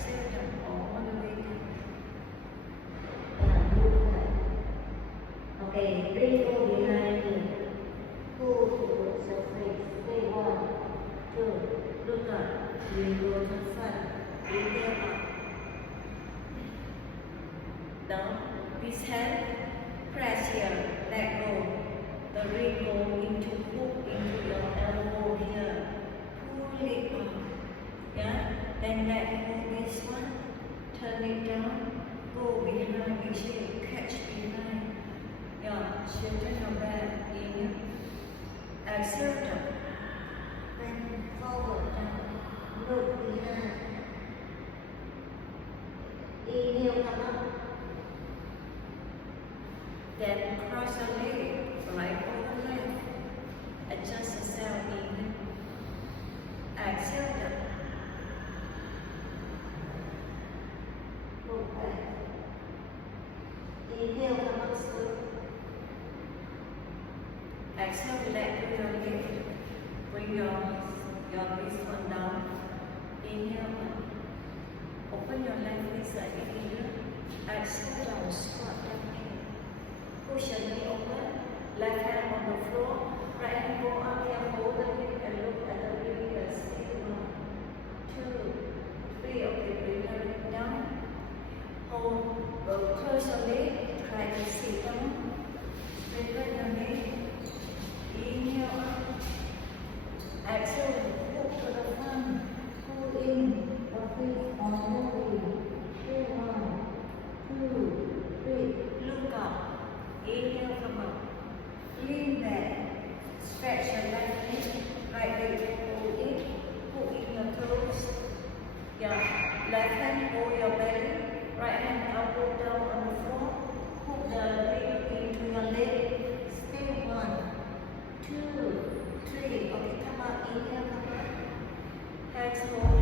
exhale down all the way down. Okay, three go behind me. Pull towards the face. Stay 1, 2. Look up. We go to front. Inhale up. Down. This hand, press here. Let go. The ring go into hook into your elbow here. Pull it up. Yeah. Then let go this one. Turn it down. Go behind each hip. Catch behind. Yeah. Straighten your back. In. Exhale down. Bend forward down. Look behind. Inhale, come up. Then cross the leg, right over left. Adjust yourself in. Exhale down. Look back. Inhale, come up slow. Exhale, let go your leg. Bring your wrist one down. Inhale up. Open your left wrist slightly here. Exhale down, squat down here. Push your knee over. Left hand on the floor. Right hand go up here, hold the hip and look at the release. Stay 1, 2, 3. Okay, bring your leg down. Hold. Close your leg. Try to sit down. Straighten your neck. Inhale up. Exhale. Hook to the front. Pull in. The feet on the wheel. Stay 1, 2, 3. Look up. Inhale, come up. Lean back. Stretch your left leg. Right leg, hold it. Pull in your toes. Yeah. Left hand, hold your belly. Right hand, elbow down on the floor. Hook the leg into your leg. Stay 1, 2, 3. Okay, come up. Inhale, come up. Hands hold